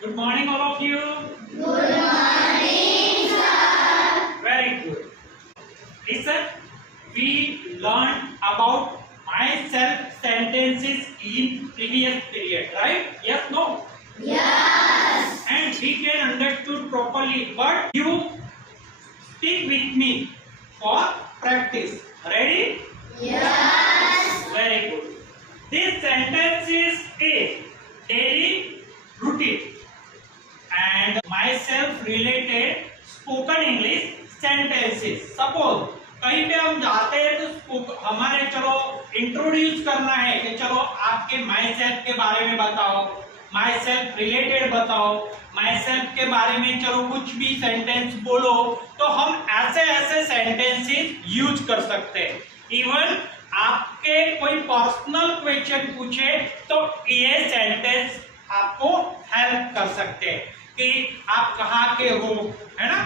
Good morning, all of you. Good morning, sir. Very good. Listen, we learned about myself sentences in previous period, right? Yes, no? Yes. And we can understood properly, but you speak with me for practice. Ready? Yes. Very good. This sentence is daily routine and myself related spoken English sentences. Suppose कहीं पे हम जाते हैं तो हमारे चलो introduce करना है कि चलो आपके माई सेल्फ के बारे में बताओ, माई सेल्फ रिलेटेड बताओ, माई सेल्फ के बारे में चलो कुछ भी सेंटेंस बोलो, तो हम ऐसे ऐसे सेंटेंसेस यूज कर सकते हैं. इवन आपके कोई पर्सनल क्वेश्चन पूछे तो ये सेंटेंस आपको हेल्प कर सकते हैं कि आप कहाँ के हो, है ना,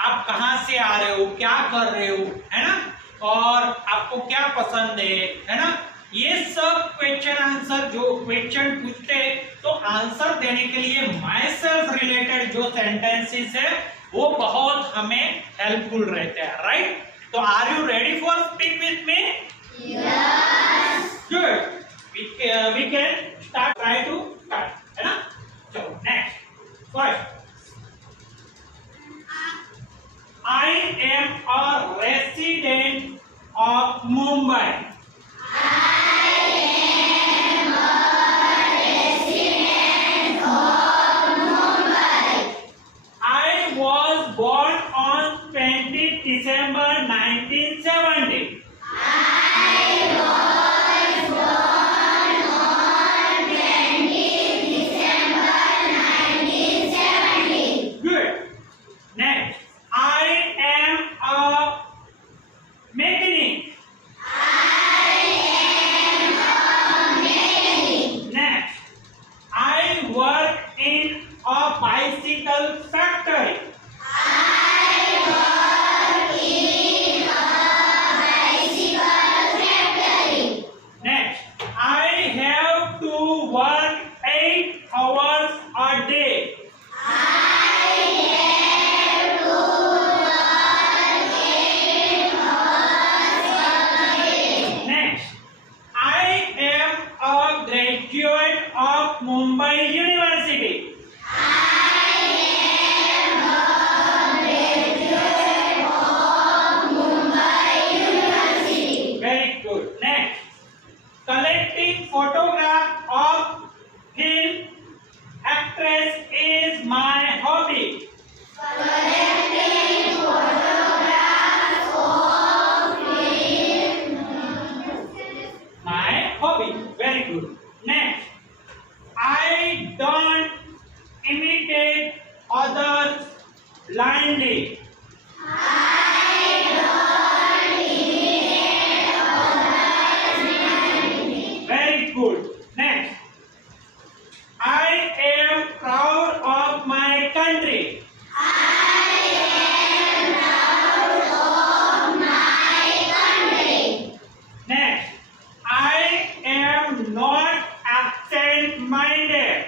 आप कहाँ से आ रहे हो, क्या कर रहे हो, है ना, और आपको क्या पसंद है ना, ये सब क्वेश्चन आंसर जो क्वेश्चन पूछते हैं तो आंसर देने के लिए माई सेल्फ रिलेटेड जो सेंटेंसेस है वो बहुत हमें हेल्पफुल रहते हैं. राइट? तो are you ready for speak with me? Yes. Good. We can start. Try to start. है ना? चलो next. First, I am a resident of Mumbai. I was born on 20 December 1970. Good. Next, I am a mechanic. Next, I work in a bicycle factory. Next, I have to work 8 hours a day. Next, I am a graduate of Mumbai University. Very good. Next, collecting photograph of film actress is my hobby. My hobby. Very good. Next, I don't imitate others blindly. Very good. Next, I am proud of my country. Next, I am not absent-minded.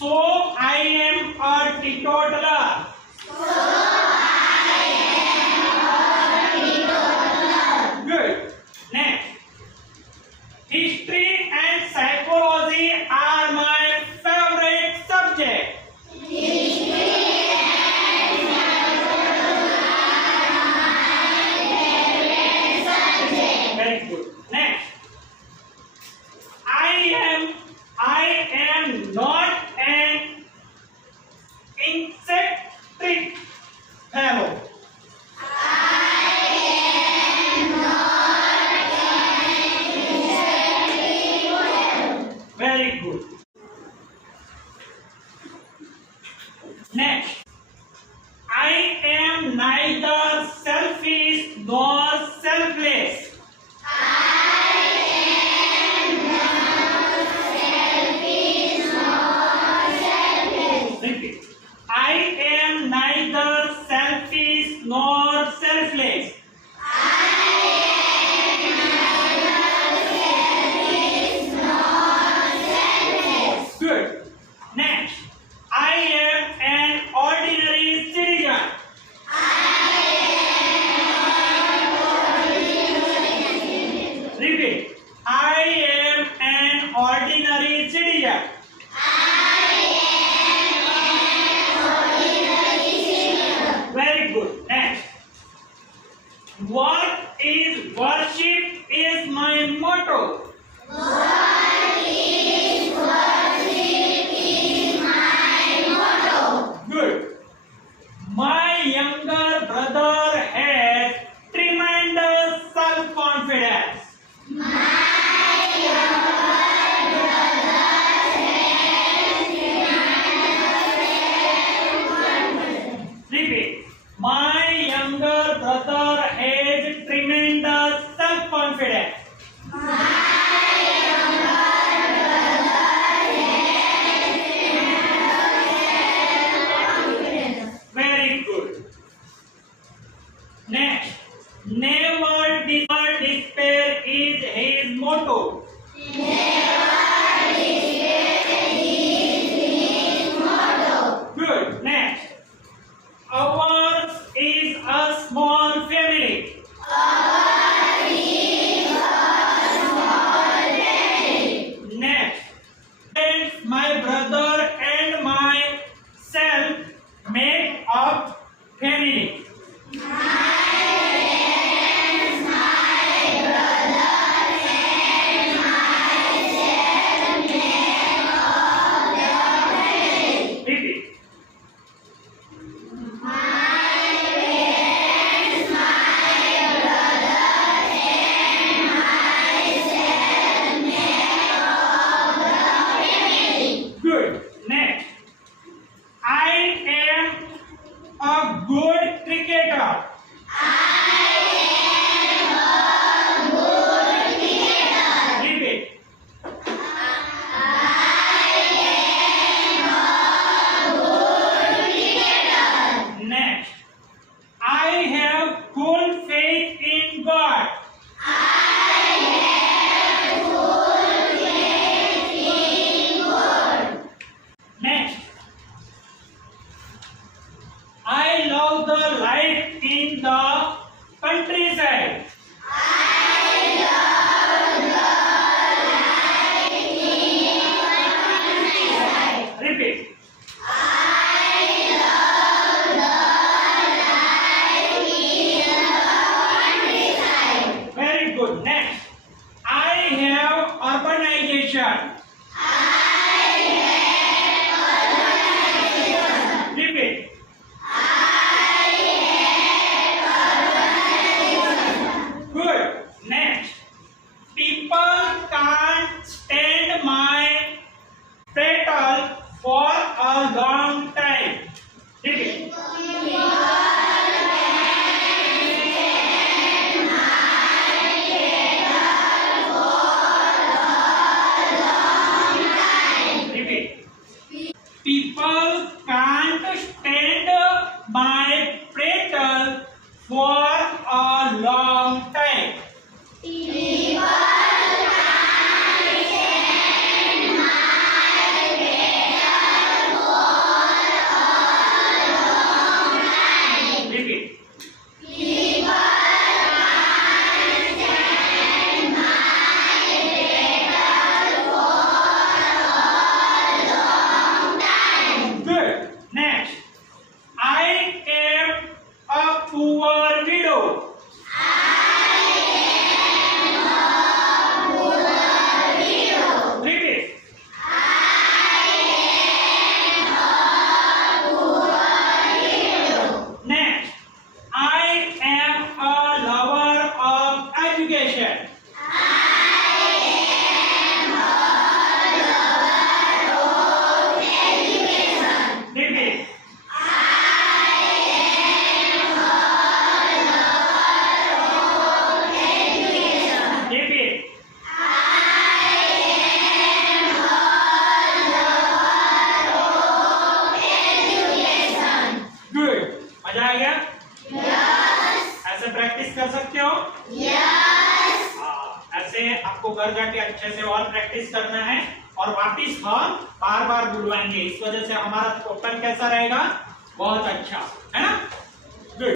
So I am a teetotaler. Good. Next. History and psychology are my favorite subject. Very good. Next. I am not an eccentric fellow. Very good. Next. I am neither selfish nor selfless. Repeat. I am neither selfish nor selfless. Good. Next. I am an ordinary citizen. Repeat. I am an ordinary citizen. Very good. Next. What is worship is my motto. Good. My younger brother has tremendous self-confidence. Repeat. My younger brother has tremendous self-confidence. Very good. Next. Never despair is his motto. Good. Next. Ours is a small family. Next. And my brother and myself make up family. Repeat. Good. Next. I am a good cricketer. Repeat. Next. I have full faith in God. Next. I love the life in the countryside. Repeat. Very good. Next. I have urbanization. Repeat. क्या? Yes. ऐसे practice कर सकते हो? Yes. हाँ, ऐसे आपको घर जाके अच्छे से और प्रैक्टिस करना है और वापिस हम बार बार बुलवाएंगे, इस वजह से हमारा स्पोकन कैसा रहेगा? बहुत अच्छा, है ना?